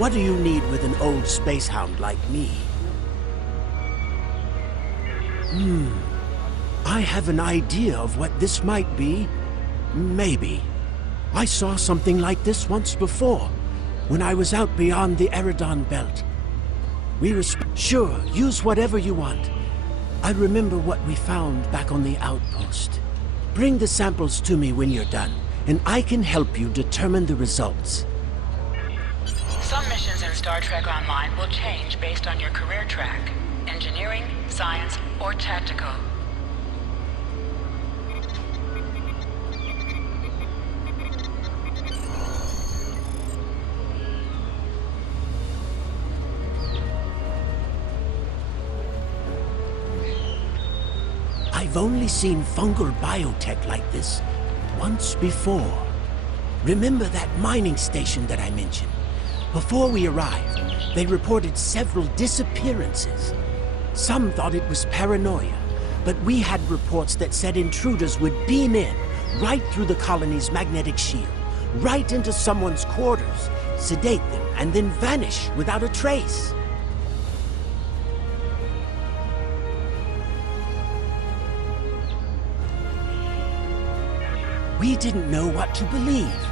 What do you need with an old space hound like me? I have an idea of what this might be. Maybe. I saw something like this once before, when I was out beyond the Eridon Belt. We were sure, use whatever you want. I remember what we found back on the outpost. Bring the samples to me when you're done, and I can help you determine the results. Some missions in Star Trek Online will change based on your career track. Engineering, science, or tactical. I've only seen fungal biotech like this once before. Remember that mining station that I mentioned? Before we arrived, they reported several disappearances. Some thought it was paranoia, but we had reports that said intruders would beam in, right through the colony's magnetic shield, right into someone's quarters, sedate them, and then vanish without a trace. We didn't know what to believe,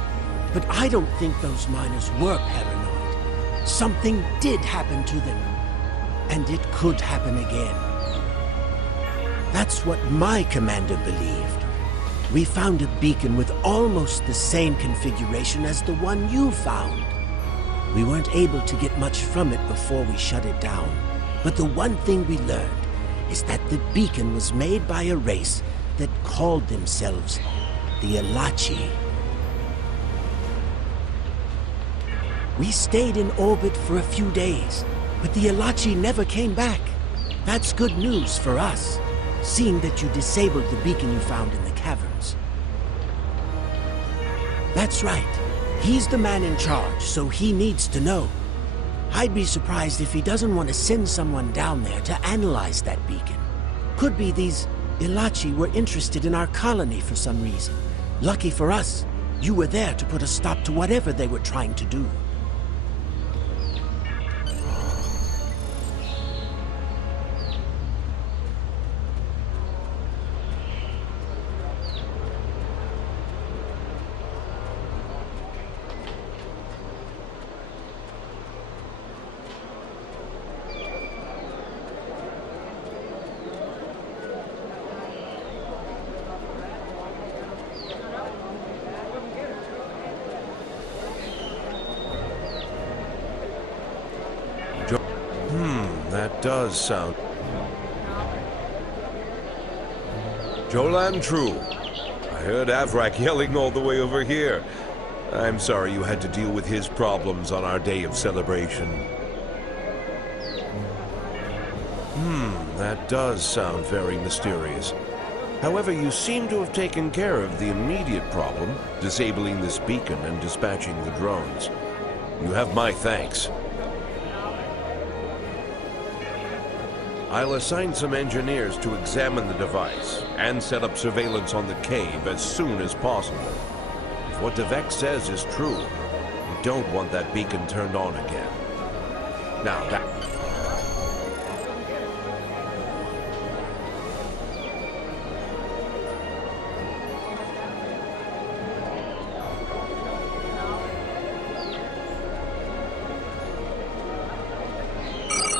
but I don't think those miners were paranoid. Something did happen to them, and it could happen again. That's what my commander believed. We found a beacon with almost the same configuration as the one you found. We weren't able to get much from it before we shut it down, but the one thing we learned is that the beacon was made by a race that called themselves the Elachi. We stayed in orbit for a few days, but the Elachi never came back. That's good news for us, seeing that you disabled the beacon you found in the caverns. That's right. He's the man in charge, so he needs to know. I'd be surprised if he doesn't want to send someone down there to analyze that beacon. Could be these Elachi were interested in our colony for some reason. Lucky for us, you were there to put a stop to whatever they were trying to do. That does sound... Jolan True. I heard Avrak yelling all the way over here. I'm sorry you had to deal with his problems on our day of celebration. That does sound very mysterious. However, you seem to have taken care of the immediate problem, disabling this beacon and dispatching the drones. You have my thanks. I'll assign some engineers to examine the device and set up surveillance on the cave as soon as possible. If what Devek says is true, we don't want that beacon turned on again. Now, that...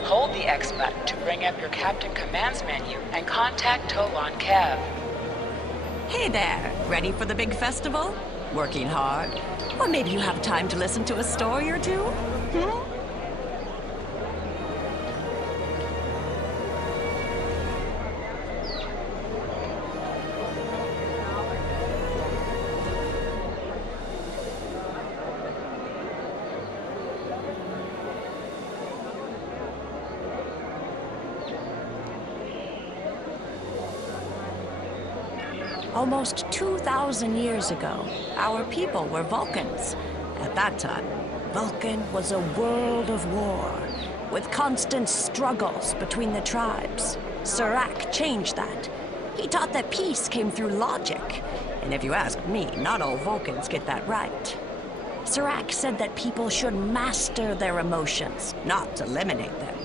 Hold the X button to bring up your Captain Commands menu and contact Tolan Kev. Hey there, ready for the big festival? Working hard? Or maybe you have time to listen to a story or two? Almost 2,000 years ago, our people were Vulcans. At that time, Vulcan was a world of war, with constant struggles between the tribes. Serac changed that. He taught that peace came through logic. And if you ask me, not all Vulcans get that right. Serac said that people should master their emotions, not eliminate them.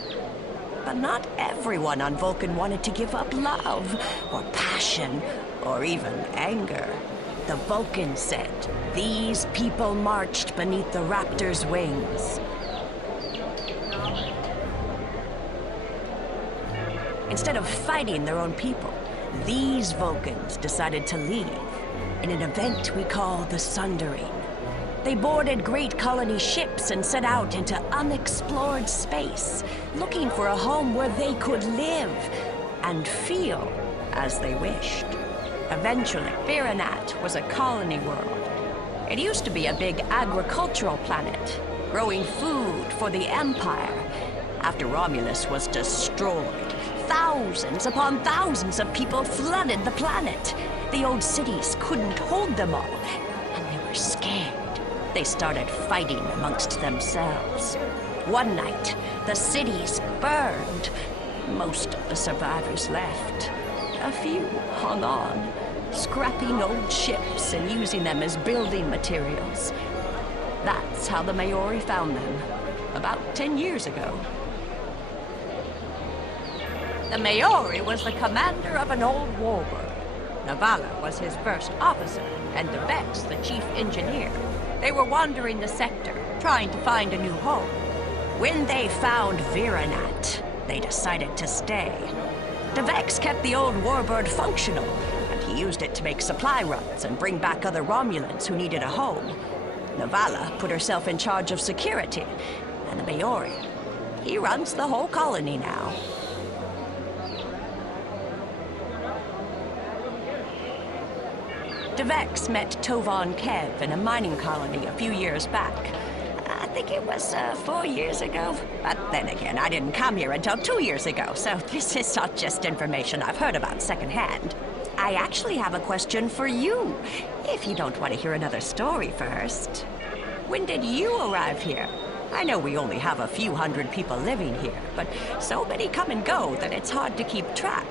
But not everyone on Vulcan wanted to give up love, or passion, or even anger. The Vulcans said these people marched beneath the Raptor's wings. Instead of fighting their own people, these Vulcans decided to leave in an event we call the Sundering. They boarded great colony ships and set out into unexplored space, looking for a home where they could live and feel as they wished. Eventually, Viranat was a colony world. It used to be a big agricultural planet, growing food for the Empire. After Romulus was destroyed, thousands upon thousands of people flooded the planet. The old cities couldn't hold them all, and they were scared. They started fighting amongst themselves. One night, the cities burned. Most of the survivors left. A few hung on, scrapping old ships and using them as building materials. That's how the Maori found them, about 10 years ago. The Maori was the commander of an old warbird. Navala was his first officer, and Devex the chief engineer. They were wandering the sector, trying to find a new home. When they found Viranat, they decided to stay. Devex kept the old warbird functional, and he used it to make supply runs and bring back other Romulans who needed a home. Navala put herself in charge of security, and the Maori, he runs the whole colony now. Devex met Tovan Kev in a mining colony a few years back. I think it was 4 years ago. But then again, I didn't come here until 2 years ago, so this is not just information I've heard about secondhand. I actually have a question for you, if you don't want to hear another story first. When did you arrive here? I know we only have a few hundred people living here, but so many come and go that it's hard to keep track.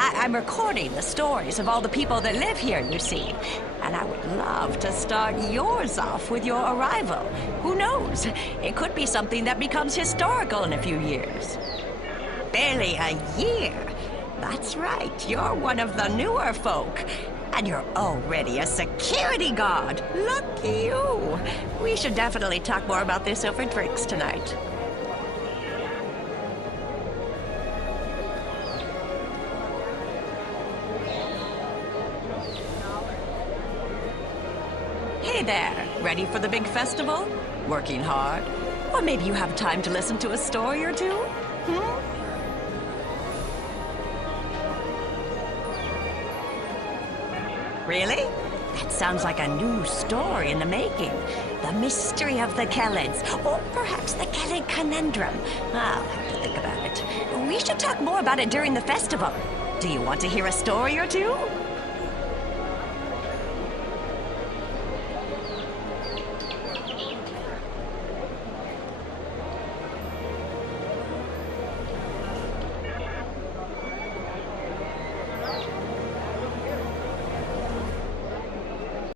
I'm recording the stories of all the people that live here, you see. And I would love to start yours off with your arrival. Who knows? It could be something that becomes historical in a few years. Barely a year. That's right, you're one of the newer folk. And you're already a security guard. Lucky you. We should definitely talk more about this over drinks tonight. Hey there, ready for the big festival? Working hard? Or maybe you have time to listen to a story or two? Really? That sounds like a new story in the making. The mystery of the Kellids, or perhaps the Kellid conundrum. I'll have to think about it. We should talk more about it during the festival. Do you want to hear a story or two?